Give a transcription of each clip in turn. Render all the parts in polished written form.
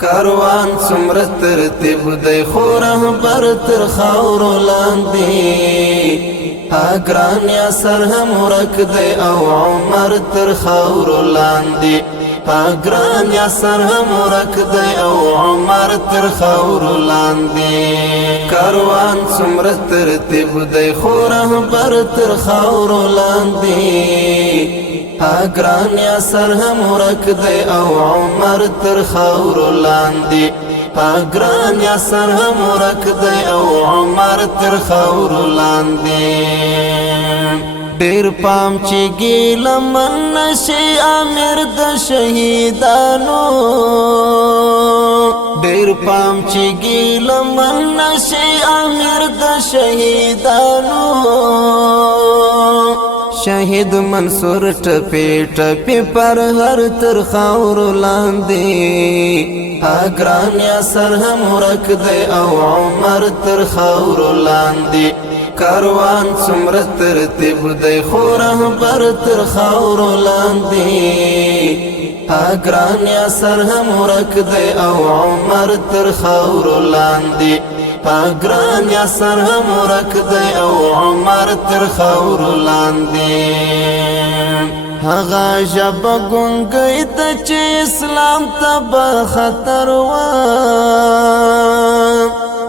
کاروان څومره ترتیب دی خو رهبر تر خاورو لاندې اګران یا سر هم ورک دی او عمر تر خاورو لاندې اګران یا سر هم ورک دی او عمر تر خاورو لاندې کاروان څومره ترتیب دی خو رهبر تر خاورو لاندې اګران یا سر هم ورک دی او عمر تر خاورو لاندې اګران یا سر هم ورک دی او عمر تر خاورو لاندې ډیر پام چې ګیلمن نشي امیر د شهیدانو ډیر پام چې ګیلمن نشي امیر د شهیدانو شهید منصور ټپی ټپی پر هر تر خاورو لاندې اګران یا سر هم ورک دی او عمر تر خاورو لاندې کاروان څومره ترتیب دی خو رهبر تر خاورو لاندې اګران یا سر هم ورک دی او عمر تر خاورو لاندې اګران یا سر هم ورک دی او عمر تر خاورو لاندې هغه ژب ګونګی ته چې اسلام ته به خطر و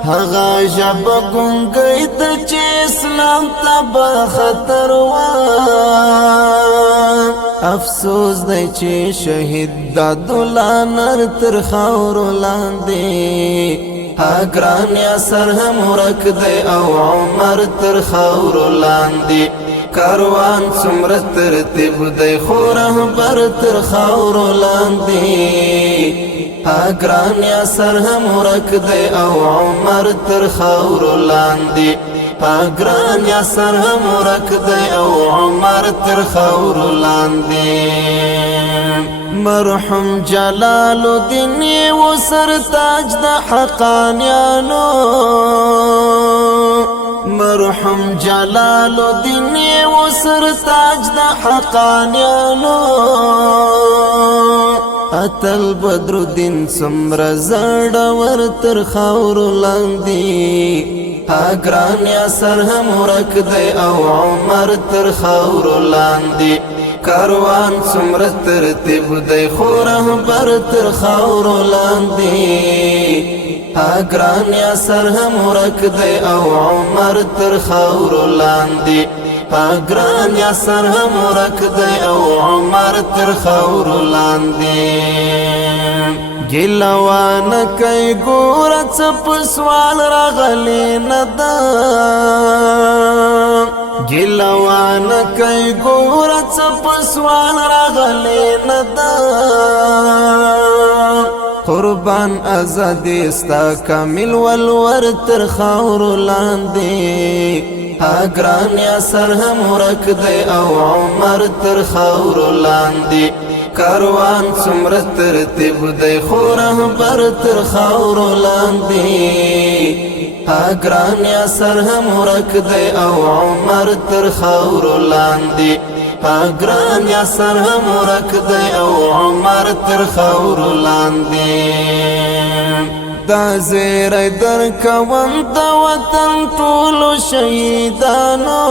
هغه ژب ګونګی ته چې اسلام ته به خطر و افسوس دی چې شهید دادولا نر تر خاورو لاندې اګران یا سر هم ورک دی او عمر تر خاورو لاندې کاروان څومره ترتیب دی خو رهبر تر خاورو لاندې اګران یا سر هم ورک دی او عمر تر خاورو لاندې اګران یا سر هم ورک دی او عمر تر خاورو لاندې مرحوم جلال الدین و سر تاج د حقانیانو مرحوم جلال الدین و سر تاج د حقانیانو اتل بدر الدین څومره زړور تر خاورو لاندې اګران یا سر هم ورک دی او عمر تر خاورو لاندې کاروان څومره ترتیب دی خو رهبر تر خاورو لاندې اګران یا سر هم ورک دی او عمر تر خاورو لاندې اګران یا سر هم ورک دی او عمر تر خاورو لاندې ګیلوان کوي ګور څه په سوال راغلی نه ده ګیلوان کوي ګور څه په سوال راغلی نه ده قربان ازادي ستا کامل ولور تر خاورو لاندې اګران یا سر هم ورک دی او عمر تر خاورو لاندې کاروان څومره ترتیب دی خو رهبر تر خاورو لاندې اګران یا سر هم ورک دی او عمر تر خاورو لاندې اګران یا سر هم ورک دی او عمر تر خاورو لاندې دا زیری در کوم د وطن ټولو شهیدانو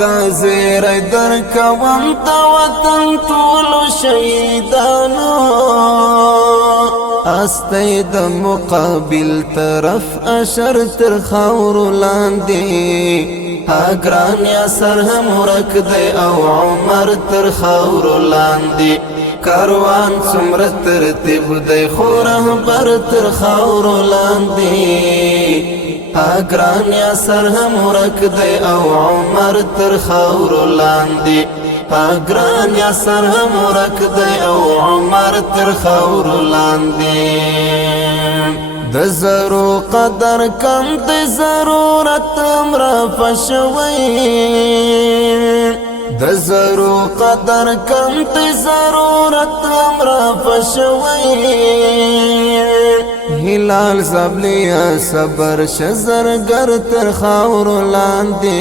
دا زیری در کوم د وطن ټولو شهیدانو استی د مقابل طرف اشر تر خاورو لاندې اګران یا سر هم ورک دی او عمر تر خاورو لاندې کاروان څومره ترتیب دی خو رهبر تر خاورو لاندې اګران یا سر هم ورک دی او عمر تر خاورو لاندې اګران یا سر هم ورک دی او عمر تر خاورو لاندې د زرو قدر کم د ضرورت امرا فشوي د زرو قدر کم د ضرورت امرا فشوي هلال زبلیا صبر شزرګر تر خاورو لاندې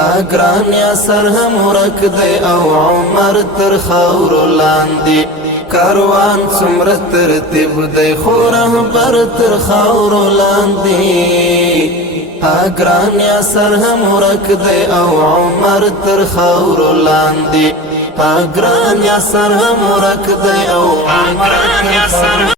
اګران یا سر هم ورک دی او عمر تر خاورو لاندې کاروان څومره ترتیب دی خو رهبر تر خاورو لاندې اګران یاسر هم ورک دی او عمر تر خاورو لاندې اګران یاسر هم ورک دی او عمر تر خاورو